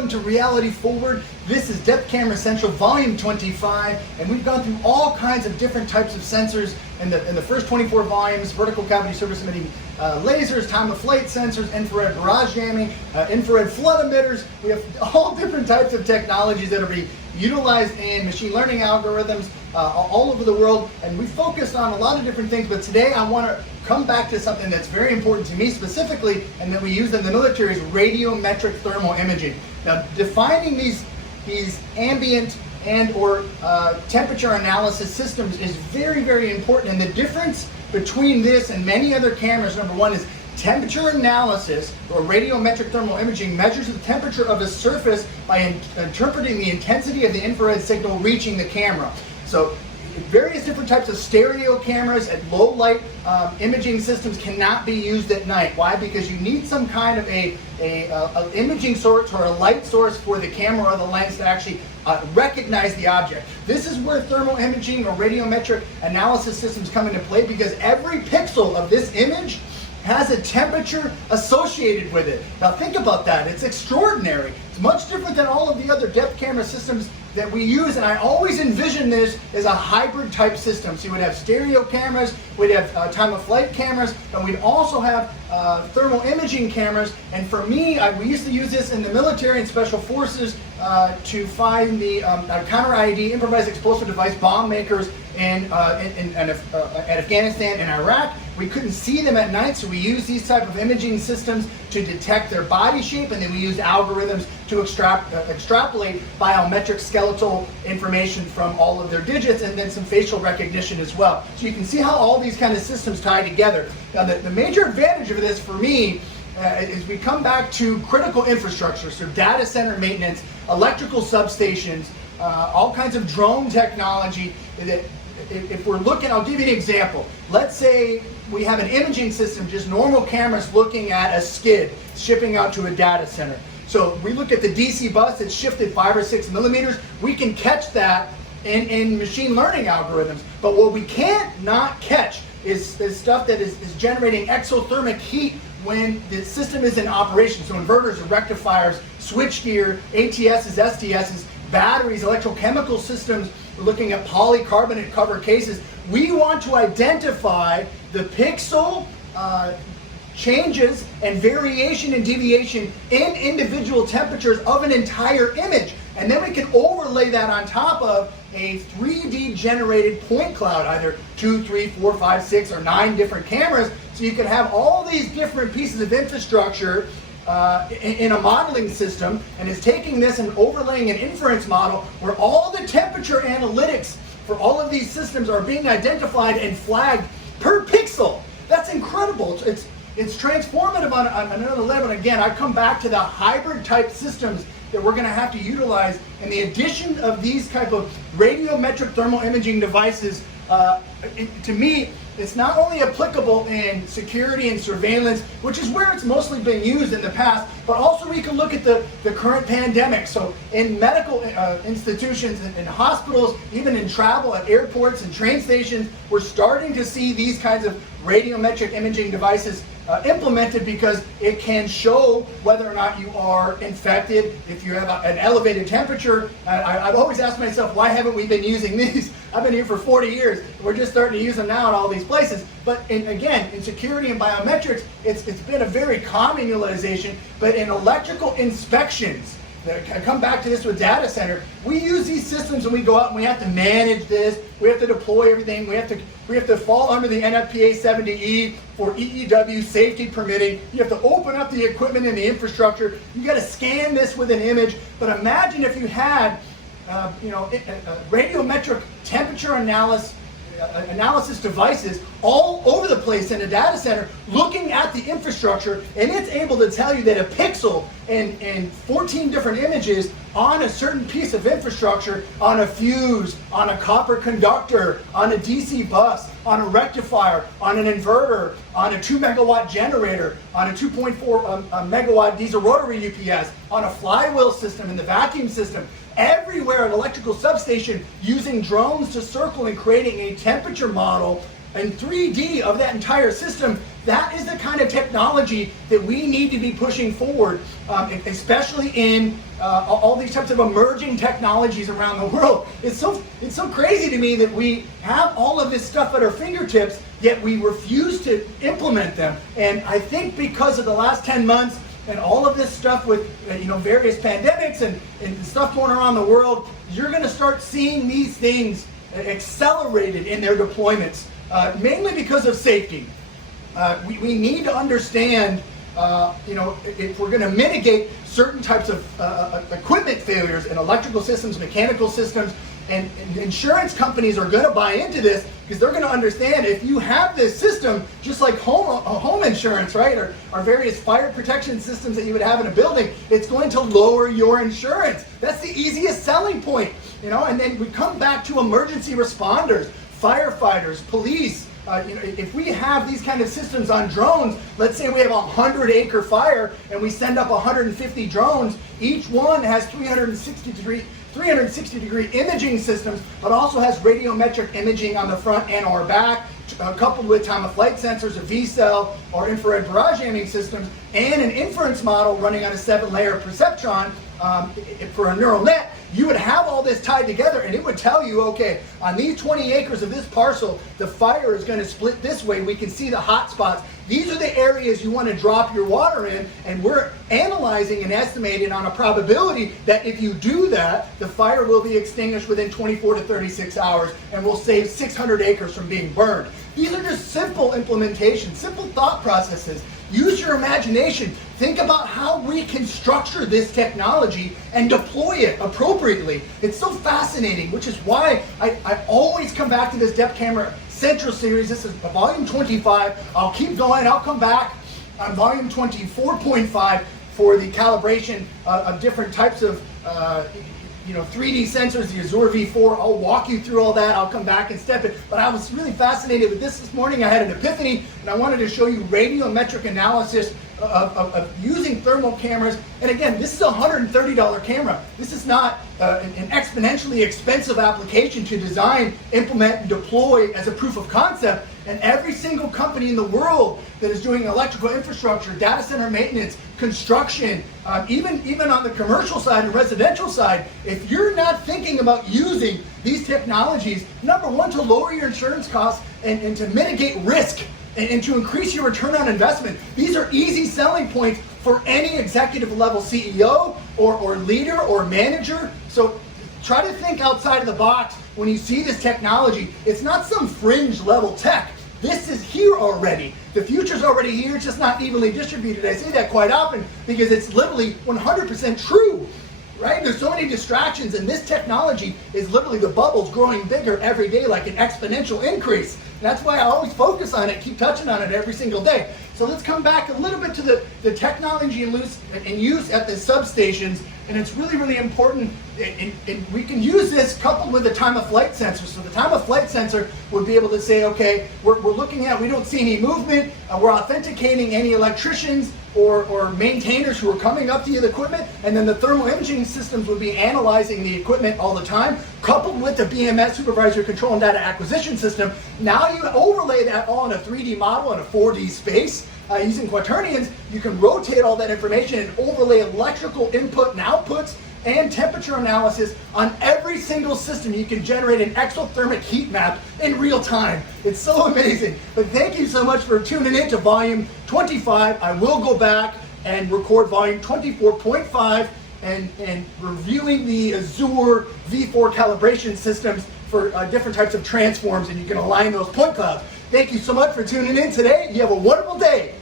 welcome to Reality Forward. This is Depth Camera Central Volume 25, and we've gone through all kinds of different types of sensors in the first 24 volumes: vertical cavity surface emitting lasers, time of flight sensors, infrared barrage jamming, infrared flood emitters. We have all different types of technologies that are being utilized in machine learning algorithms all over the world, and we focused on a lot of different things, but today I want to come back to something that's very important to me specifically, and that we use in the military, is radiometric thermal imaging. Now, defining these ambient and or temperature analysis systems is very, very important, and the difference between this and many other cameras, number one, is temperature analysis, or radiometric thermal imaging, measures the temperature of a surface by interpreting the intensity of the infrared signal reaching the camera. So various different types of stereo cameras at low light imaging systems cannot be used at night. Why? Because you need some kind of a imaging source or a light source for the camera or the lens to actually recognize the object. This is where thermal imaging or radiometric analysis systems come into play, because every pixel of this image has a temperature associated with it. Now think about that. It's extraordinary. It's much different than all of the other depth camera systems that we use, and I always envision this as a hybrid type system. So you would have stereo cameras, we'd have time of flight cameras, and we'd also have thermal imaging cameras. And for me, we used to use this in the military and special forces to find the counter IED, improvised explosive device bomb makers in Afghanistan and Iraq. We couldn't see them at night, so we used these type of imaging systems to detect their body shape, and then we used algorithms to extrapolate biometric skeletal information from all of their digits, and then some facial recognition as well. So you can see how all these kind of systems tie together. Now the major advantage of this for me is we come back to critical infrastructure, so data center maintenance, electrical substations, all kinds of drone technology. If we're looking, I'll give you an example. Let's say we have an imaging system, just normal cameras looking at a skid shipping out to a data center. So we look at the DC bus that's shifted 5 or 6 millimeters. We can catch that in machine learning algorithms. But what we can't not catch is stuff that is generating exothermic heat when the system is in operation. So inverters, rectifiers, switchgear, ATSs, STSs, batteries, electrochemical systems. We're looking at polycarbonate cover cases. We want to identify the pixel changes and variation and deviation in individual temperatures of an entire image. And then we can overlay that on top of a 3D generated point cloud, either 2, 3, 4, 5, 6, or 9 different cameras. So you can have all these different pieces of infrastructure in a modeling system, and is taking this and overlaying an inference model where all the temperature analytics for all of these systems are being identified and flagged per pixel. That's incredible. It's transformative on another level. And again, I come back to the hybrid type systems that we're going to have to utilize, and the addition of these type of radiometric thermal imaging devices, to me, it's not only applicable in security and surveillance, which is where it's mostly been used in the past, but also we can look at the current pandemic. So in medical institutions, in hospitals, even in travel, at airports and train stations, we're starting to see these kinds of radiometric imaging devices implemented, because it can show whether or not you are infected, if you have an elevated temperature. I've always asked myself, why haven't we been using these? I've been here for 40 years. We're just starting to use them now in all these places. But again, in security and biometrics, it's been a very common utilization. But in electrical inspections, I come back to this with data center, we use these systems and we go out and we have to manage this, we have to deploy everything, we have to fall under the NFPA 70E for EEW safety permitting. You have to open up the equipment and the infrastructure. You got to scan this with an image. But imagine if you had radiometric temperature analysis devices all over the place in a data center looking at the infrastructure, and it's able to tell you that a pixel in 14 different images on a certain piece of infrastructure, on a fuse, on a copper conductor, on a DC bus, on a rectifier, on an inverter, on a 2 megawatt generator, on a 2.4 megawatt diesel rotary UPS, on a flywheel system in the vacuum system. Everywhere, an electrical substation, using drones to circle and creating a temperature model and 3D of that entire system. That is the kind of technology that we need to be pushing forward, especially in all these types of emerging technologies around the world. It's so crazy to me that we have all of this stuff at our fingertips, yet we refuse to implement them. And I think because of the last 10 months and all of this stuff with various pandemics and stuff going around the world, you're going to start seeing these things accelerated in their deployments, mainly because of safety. We need to understand, if we're going to mitigate certain types of equipment failures in electrical systems, mechanical systems, and insurance companies are going to buy into this because they're going to understand if you have this system, just like home insurance, right, or various fire protection systems that you would have in a building, it's going to lower your insurance. That's the easiest selling point, and then we come back to emergency responders, firefighters, police. If we have these kind of systems on drones, let's say we have a 100-acre fire and we send up 150 drones, each one has 360-degree imaging systems, but also has radiometric imaging on the front and or back, coupled with time-of-flight sensors, a V-cell, or infrared barrage jamming systems, and an inference model running on a 7-layer perceptron for a neural net. You would have all this tied together, and it would tell you, okay, on these 20 acres of this parcel, the fire is going to split this way. We can see the hot spots. These are the areas you want to drop your water in, and we're analyzing and estimating on a probability that if you do that, the fire will be extinguished within 24 to 36 hours, and we'll save 600 acres from being burned. These are just simple implementations, simple thought processes. Use your imagination. Think about how we can structure this technology and deploy it appropriately. It's so fascinating, which is why I always come back to this Depth Camera Central series. This is volume 25. I'll keep going. I'll come back on volume 24.5 for the calibration of different types of 3D sensors, the Azure V4. I'll walk you through all that. I'll come back and step it. But I was really fascinated with this morning. I had an epiphany, and I wanted to show you radiometric analysis of using thermal cameras. And again, this is a $130 camera. This is not an exponentially expensive application to design, implement, and deploy as a proof of concept. And every single company in the world that is doing electrical infrastructure, data center maintenance, construction, even on the commercial side and residential side, if you're not thinking about using these technologies, number one, to lower your insurance costs and to mitigate risk and to increase your return on investment, these are easy selling points for any executive level CEO or leader or manager. So try to think outside of the box when you see this technology. It's not some fringe level tech. This is here already. The future's already here, it's just not evenly distributed. I say that quite often because it's literally 100% true, right? There's so many distractions, and this technology is literally the bubbles growing bigger every day like an exponential increase. And that's why I always focus on it, keep touching on it every single day. So let's come back a little bit to the technology and use at the substations, and it's really, really important. And we can use this coupled with the time-of-flight sensor. So the time-of-flight sensor would be able to say, okay, we're looking at, we don't see any movement, we're authenticating any electricians or maintainers who are coming up to the equipment, and then the thermal imaging systems would be analyzing the equipment all the time, coupled with the BMS, Supervisory Control and Data Acquisition System. Now you overlay that all in a 3D model in a 4D space. Using quaternions, you can rotate all that information and overlay electrical input and outputs and temperature analysis on every single system. You can generate an exothermic heat map in real time. It's so amazing. But thank you so much for tuning in to volume 25. I will go back and record volume 24.5 and reviewing the Azure V4 calibration systems for different types of transforms, and you can align those point clouds. Thank you so much for tuning in today. You have a wonderful day.